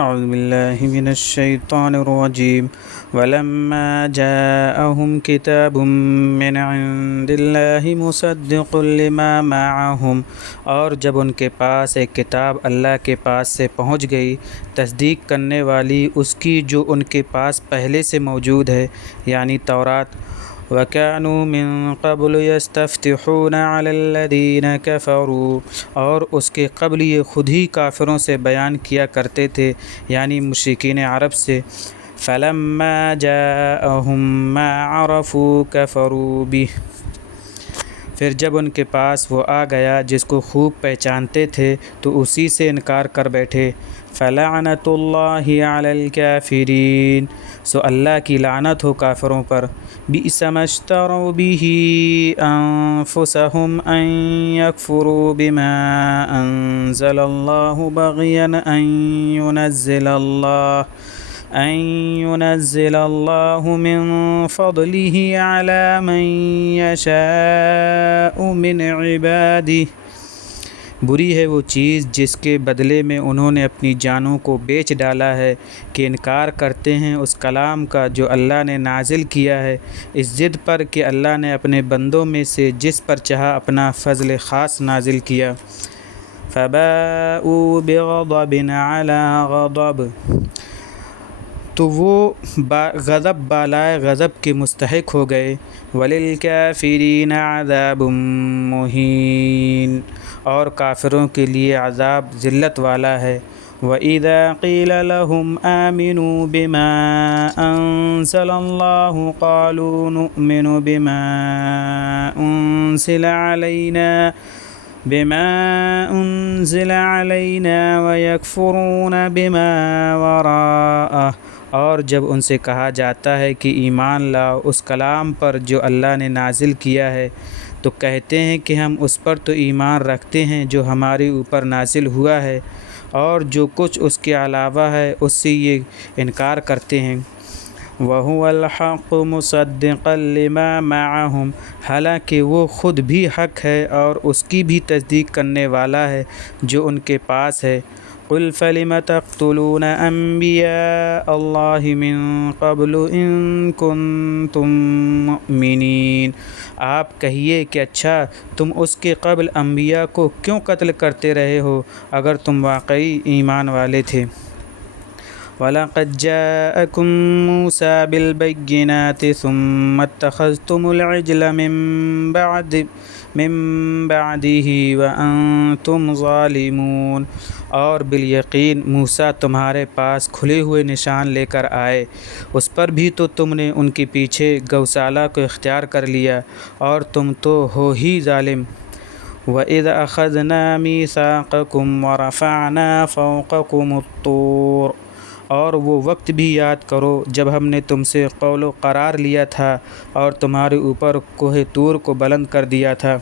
أعوذ بالله من الشيطان الرجيم ولما جاءهم كتاب من عند الله مصدق لما معهم، اور جب ان کے پاس ایک کتاب اللہ کے پاس سے پہنچ گئی تصدیق کرنے والی اس کی جو ان کے پاس پہلے سے موجود ہے، یعنی تورات۔ وَكَانُوا مِن قَبْلُ يَسْتَفْتِحُونَ عَلَى الَّذِينَ كَفَرُوا، اور اس کے قبل یہ خود ہی کافروں سے بیان کیا کرتے تھے، یعنی مشرکین عرب سے۔ فَلَمَّا جَاءَهُم مَّا عَرَفُوا كَفَرُوا بِهِ، پھر جب ان کے پاس وہ آ گیا جس کو خوب پہچانتے تھے تو اسی سے انکار کر بیٹھے۔ فَلَعْنَةُ اللَّهِ عَلَى الْكَافِرِينَ، سو اللہ کی لعنت ہو کافروں پر۔ بِئْسَ مَا اشْتَرَوْا بِهِ أَنفُسَهُمْ أَن يَكْفُرُوا بِمَا أَنزَلَ اللَّهُ بَغْيًا أن ينزل الله من فضله على من يشاء من عباده، بری ہے وہ چیز جس کے بدلے میں انہوں نے اپنی جانوں کو بیچ ڈالا ہے کہ انکار کرتے ہیں اس کلام کا جو اللہ نے نازل کیا ہے، اس ضد پر کہ اللہ نے اپنے بندوں میں سے جس پر چاہا اپنا فضل خاص نازل کیا۔ فَبَاءُوا بِغَضَبٍ عَلَى غَضَبٍ، تو وہ غضب بالائے غضب کے مستحق ہو گئے۔ وَلِلْكَافِرِينَ عَذَابٌ مُّهِينٌ، اور کافروں کے لیے عذاب ذلت والا ہے۔ وَإِذَا قِيلَ لَهُمْ آمِنُوا بِمَا أَنزَلَ اللَّهُ قَالُوا نُؤْمِنُ بِمَا أُنزِلَ عَلَيْنَا وَيَكْفُرُونَ بِمَا وَرَاءَهُ، اور جب ان سے کہا جاتا ہے کہ ایمان لاؤ اس کلام پر جو اللہ نے نازل کیا ہے، تو کہتے ہیں کہ ہم اس پر تو ایمان رکھتے ہیں جو ہمارے اوپر نازل ہوا ہے، اور جو کچھ اس کے علاوہ ہے اس سے یہ انکار کرتے ہیں۔ وَهُوَ الْحَقُّ مُصَدِّقًا لِمَا مَعَهُمْ، حالانکہ وہ خود بھی حق ہے اور اس کی بھی تصدیق کرنے والا ہے جو ان کے پاس ہے۔ قُلْ فَلِمَ تَقْتُلُونَ أَنْبِيَاءَ اللَّهِ مِن قَبْلُ إِن كُنتُم مُّؤْمِنِينَ، آپ کہیے کہ اچھا تم اس کے قبل انبیاء کو کیوں قتل کرتے رہے ہو اگر تم واقعی ایمان والے تھے۔ وَلَقَدْ جَاءَكُم مُّوسَىٰ بِالْبَيِّنَاتِ ثُمَّ اتَّخَذْتُمُ الْعِجْلَ مِن بَعْدِهِ وَأَنتُمْ ظَالِمُونَ، اور بالیقین موسیٰ تمہارے پاس کھلے ہوئے نشان لے کر آئے، اس پر بھی تو تم نے ان کے پیچھے گوشالہ کو اختیار کر لیا اور تم تو ہو ہی ظالم۔ وَإِذْ أَخَذْنَا مِيثَاقَكُمْ وَرَفَعْنَا فَوْقَكُمُ الطُّورَ، اور وہ وقت بھی یاد کرو جب ہم نے تم سے قول و قرار لیا تھا اور تمہارے اوپر کوہ طور کو بلند کر دیا تھا۔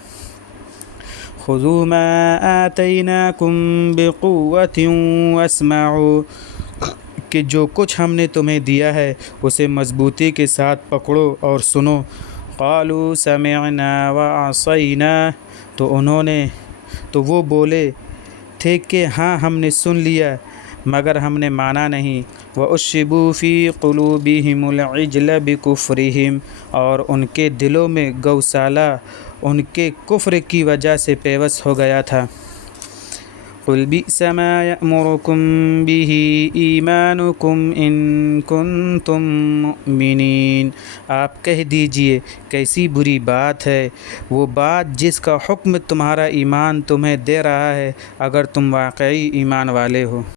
خُذُوا مَا آتَيْنَاكُمْ بِقُوَّةٍ وَاسْمَعُوا، کہ جو کچھ ہم نے تمہیں دیا ہے اسے مضبوطی کے ساتھ پکڑو اور سنو۔ قَالُوا سَمِعْنَا وَعَصَيْنَا، تو وہ بولے تھے کہ ہاں ہم نے سن لیا مگر ہم نے مانا نہیں۔ وَأُشْرِبُوا فِي قُلُوبِهِمُ الْعِجْلَ بِكُفْرِهِمْ، اور ان کے دلوں میں گوشالہ ان کے کفر کی وجہ سے پیوست ہو گیا تھا۔ قُلْ بِئْسَ مَا يَأْمُرُكُم بِهِ إِيمَانُكُمْ إِن كُنتُم مُّؤْمِنِينَ، آپ کہہ دیجئے کیسی بری بات ہے وہ بات جس کا حکم تمہارا ایمان تمہیں دے رہا ہے اگر تم واقعی ایمان والے ہو۔